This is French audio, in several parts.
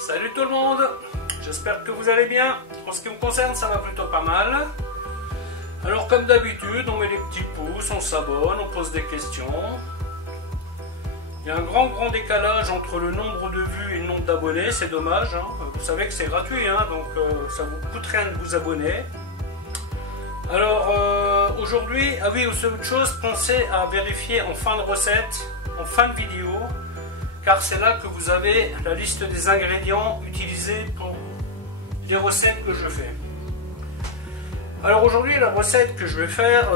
Salut tout le monde, j'espère que vous allez bien. En ce qui me concerne, ça va plutôt pas mal. Alors comme d'habitude, on met les petits pouces, on s'abonne, on pose des questions. Il y a un grand décalage entre le nombre de vues et le nombre d'abonnés, c'est dommage. Hein. Vous savez que c'est gratuit, hein, donc ça vous coûte rien de vous abonner. Alors aujourd'hui, ah oui, aussi autre chose, pensez à vérifier en fin de recette, en fin de vidéo, car c'est là que vous avez la liste des ingrédients utilisés pour les recettes que je fais. Alors aujourd'hui, la recette que je vais faire,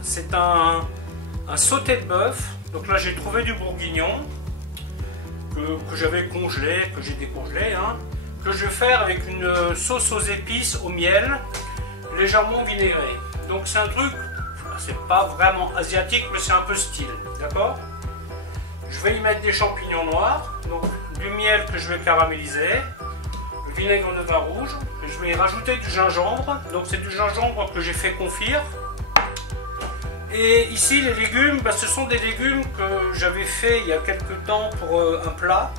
c'est un sauté de bœuf. Donc là, j'ai trouvé du bourguignon que j'avais congelé, que j'ai décongelé, hein, que je vais faire avec une sauce aux épices au miel, légèrement vinaigrée. Donc c'est un truc, c'est pas vraiment asiatique, mais c'est un peu style, d'accord? Je vais y mettre des champignons noirs, donc du miel que je vais caraméliser, le vinaigre de vin rouge, et je vais y rajouter du gingembre, donc c'est du gingembre que j'ai fait confire. Et ici les légumes, ce sont des légumes que j'avais fait il y a quelques temps pour un plat,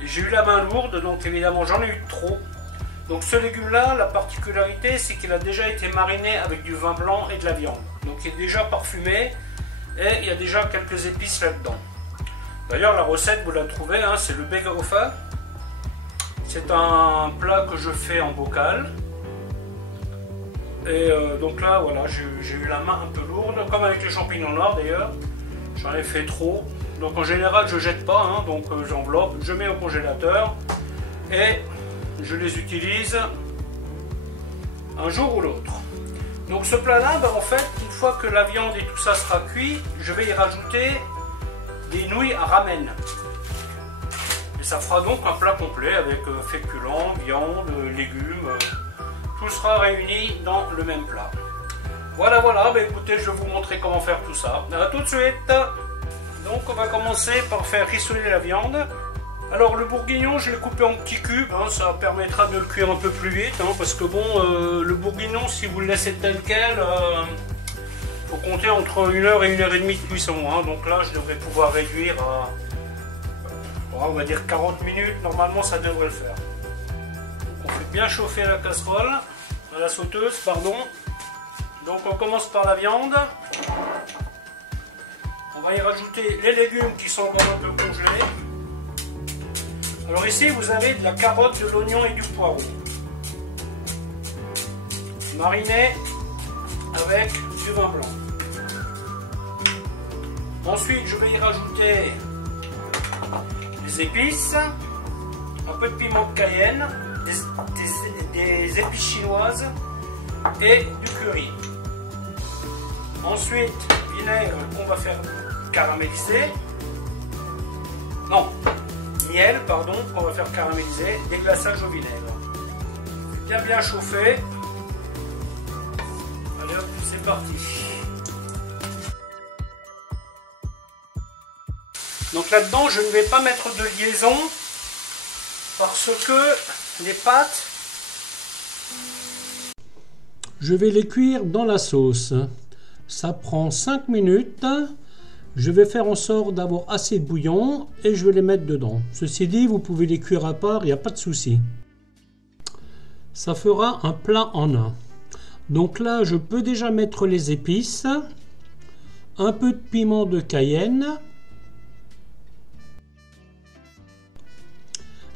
et j'ai eu la main lourde, donc évidemment j'en ai eu trop. Donc ce légume là, la particularité c'est qu'il a déjà été mariné avec du vin blanc et de la viande, donc il est déjà parfumé et il y a déjà quelques épices là-dedans. D'ailleurs la recette vous la trouvez, hein, c'est le begerofa. C'est un plat que je fais en bocal. Et donc là voilà, j'ai eu la main un peu lourde, comme avec les champignons noirs d'ailleurs. J'en ai fait trop. Donc en général je jette pas, hein, donc j'enveloppe, je mets au congélateur et je les utilise un jour ou l'autre. Donc ce plat là, en fait, une fois que la viande et tout ça sera cuit, je vais y rajouter des nouilles à ramen. Et ça fera donc un plat complet avec féculents, viande, légumes, tout sera réuni dans le même plat. Voilà, écoutez, je vais vous montrer comment faire tout ça. A tout de suite. Donc on va commencer par faire rissoler la viande. Alors le bourguignon, je l'ai coupé en petits cubes, hein, ça permettra de le cuire un peu plus vite, hein, parce que bon, le bourguignon, si vous le laissez tel quel, faut compter entre 1 heure et 1 heure et demie de cuisson, hein. Donc là je devrais pouvoir réduire à, on va dire 40 minutes, normalement ça devrait le faire. Donc on fait bien chauffer la casserole, la sauteuse, pardon. Donc on commence par la viande. On va y rajouter les légumes qui sont encore un peu congelés. Alors ici vous avez de la carotte, de l'oignon et du poireau. Mariné avec du vin blanc. Ensuite, je vais y rajouter des épices, un peu de piment de Cayenne, des épices chinoises et du curry. Ensuite, vinaigre qu'on va faire caraméliser. Non, miel, pardon, qu'on va faire caraméliser, déglaçage au vinaigre. Bien chauffé. Allez hop, c'est parti. Donc là-dedans, je ne vais pas mettre de liaison parce que les pâtes, je vais les cuire dans la sauce. Ça prend 5 minutes. Je vais faire en sorte d'avoir assez de bouillon et je vais les mettre dedans. Ceci dit, vous pouvez les cuire à part, il n'y a pas de souci. Ça fera un plat en un. Donc là, je peux déjà mettre les épices, un peu de piment de Cayenne,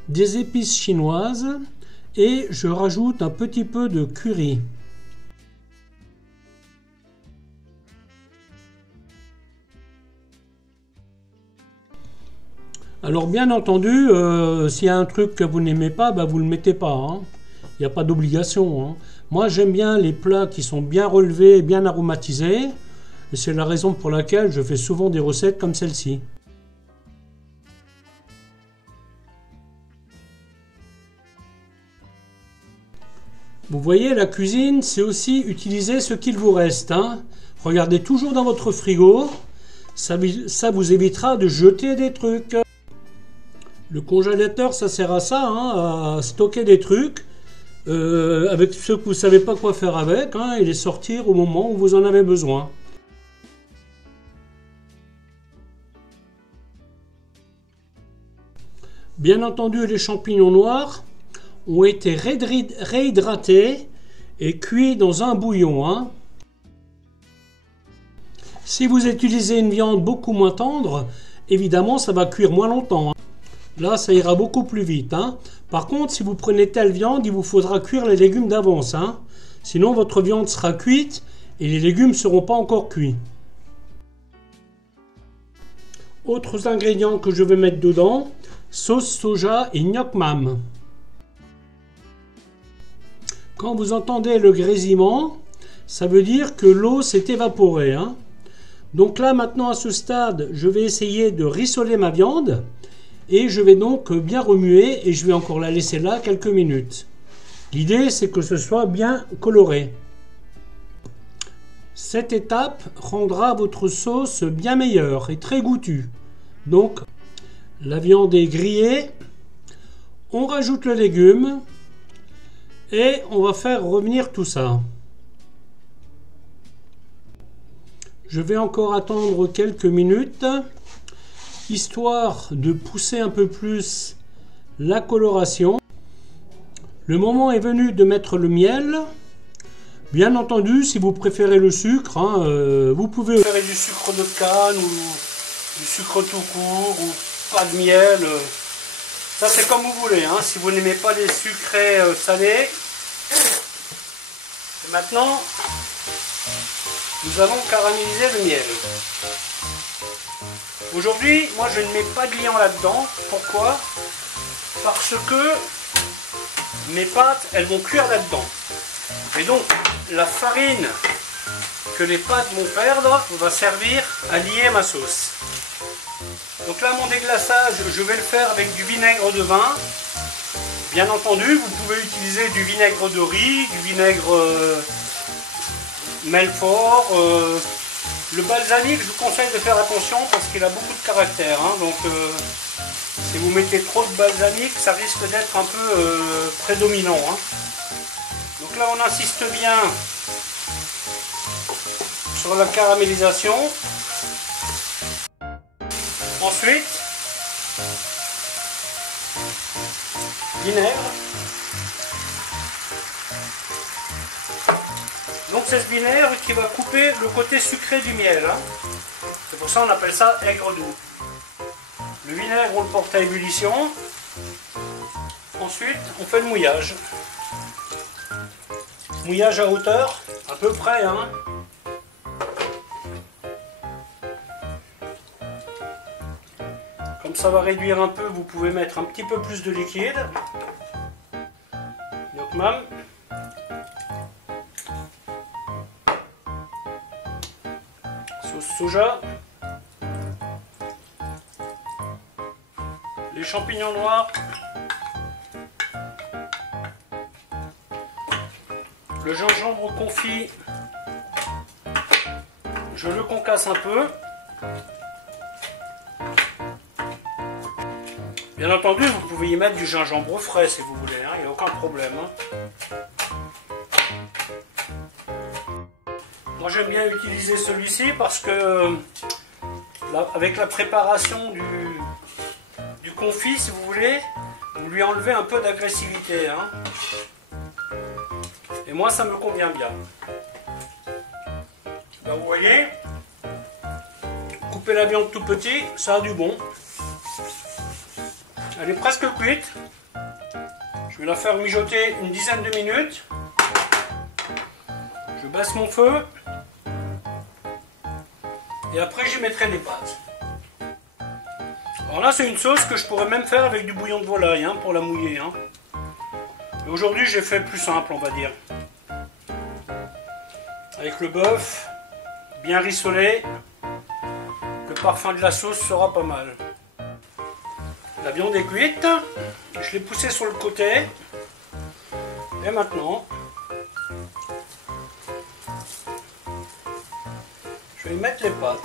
des épices chinoises et je rajoute un petit peu de curry. Alors bien entendu, s'il y a un truc que vous n'aimez pas, vous ne le mettez pas, hein. Il n'y a pas d'obligation, hein. Moi j'aime bien les plats qui sont bien relevés, bien aromatisés, et c'est la raison pour laquelle je fais souvent des recettes comme celle-ci. Vous voyez, la cuisine, c'est aussi utiliser ce qu'il vous reste, hein. Regardez toujours dans votre frigo, ça vous évitera de jeter des trucs. Le congélateur, ça sert à ça, hein, à stocker des trucs, avec ceux que vous ne savez pas quoi faire avec, hein, et les sortir au moment où vous en avez besoin. Bien entendu, les champignons noirs ont été réhydratés et cuits dans un bouillon. Hein. Si vous utilisez une viande beaucoup moins tendre, évidemment, ça va cuire moins longtemps. Hein. Là, ça ira beaucoup plus vite. Hein. Par contre, si vous prenez telle viande, il vous faudra cuire les légumes d'avance. Hein. Sinon, votre viande sera cuite et les légumes ne seront pas encore cuits. Autres ingrédients que je vais mettre dedans, sauce soja et gnoc mam. Quand vous entendez le grésillement, ça veut dire que l'eau s'est évaporée. Hein. Donc là, maintenant, à ce stade, je vais essayer de rissoler ma viande et je vais donc bien remuer et je vais encore la laisser là quelques minutes. L'idée, c'est que ce soit bien coloré. Cette étape rendra votre sauce bien meilleure et très goûtue. Donc, la viande est grillée, on rajoute le légume et on va faire revenir tout ça. Je vais encore attendre quelques minutes, histoire de pousser un peu plus la coloration. Le moment est venu de mettre le miel. Bien entendu, si vous préférez le sucre, hein, vous pouvez faire du sucre de canne ou du sucre tout court ou pas de miel. Ça c'est comme vous voulez. Hein. Si vous n'aimez pas les sucrés salés. Et maintenant, nous allons caraméliser le miel. Aujourd'hui, moi je ne mets pas de liant là-dedans. Pourquoi? Parce que mes pâtes, elles vont cuire là-dedans. Et donc, la farine que les pâtes vont perdre va servir à lier ma sauce. Donc là, mon déglaçage, je vais le faire avec du vinaigre de vin. Bien entendu, vous pouvez utiliser du vinaigre de riz, du vinaigre Melfort. Le balsamique, je vous conseille de faire attention parce qu'il a beaucoup de caractère. Hein, donc, si vous mettez trop de balsamique, ça risque d'être un peu prédominant. Hein. Donc là, on insiste bien sur la caramélisation. Ensuite, vinaigre. Donc c'est ce vinaigre qui va couper le côté sucré du miel. Hein. C'est pour ça qu'on appelle ça aigre doux. Le vinaigre, on le porte à ébullition. Ensuite, on fait le mouillage. Mouillage à hauteur, à peu près. Hein. Comme ça va réduire un peu, vous pouvez mettre un petit peu plus de liquide. Donc même. Sauce soja. Les champignons noirs. Le gingembre confit, je le concasse un peu. Bien entendu, vous pouvez y mettre du gingembre frais si vous voulez, hein, il n'y a aucun problème. Hein. Moi j'aime bien utiliser celui-ci parce que avec la préparation du confit, si vous voulez, vous lui enlevez un peu d'agressivité. Hein. Et moi, ça me convient bien. Donc, vous voyez, couper la viande tout petit, ça a du bon. Elle est presque cuite. Je vais la faire mijoter une dizaine de minutes. Je baisse mon feu. Et après, j'y mettrai les pâtes. Alors là, c'est une sauce que je pourrais même faire avec du bouillon de volaille, hein, pour la mouiller. Hein. Aujourd'hui, j'ai fait plus simple, on va dire. Avec le bœuf, bien rissolé, le parfum de la sauce sera pas mal. La viande est cuite, je l'ai poussée sur le côté. Et maintenant, je vais y mettre les pâtes.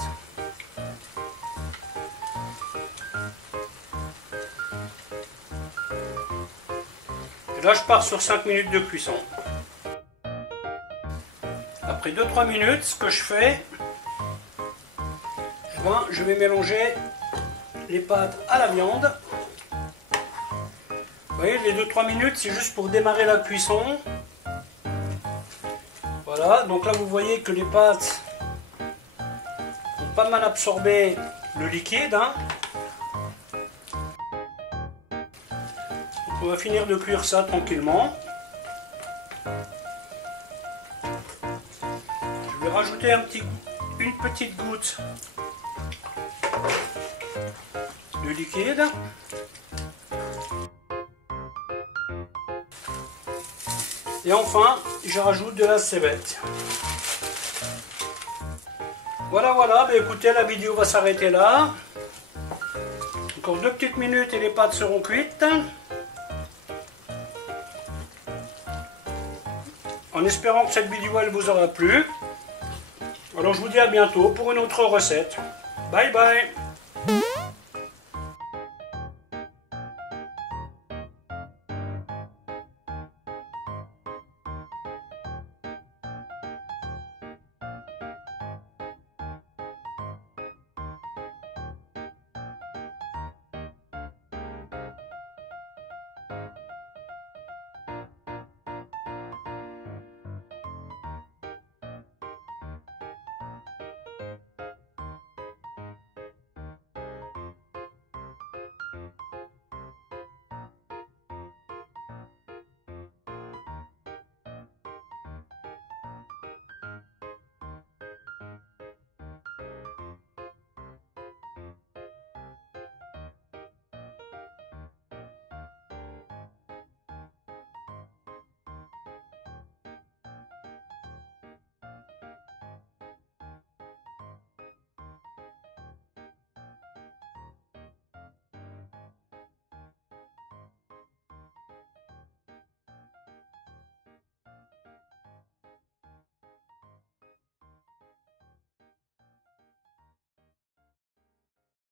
Et là, je pars sur 5 minutes de cuisson. Après 2-3 minutes, ce que je fais, je vais mélanger les pâtes à la viande. voyez, les 2-3 minutes, c'est juste pour démarrer la cuisson. Voilà, donc là vous voyez que les pâtes ont pas mal absorbé le liquide. Hein. Donc on va finir de cuire ça tranquillement. Je vais rajouter une petite goutte de liquide. Et enfin, je rajoute de la cébette. Voilà, voilà, bah écoutez, la vidéo va s'arrêter là. Encore 2 petites minutes et les pâtes seront cuites. En espérant que cette vidéo elle vous aura plu. Alors je vous dis à bientôt pour une autre recette. Bye bye.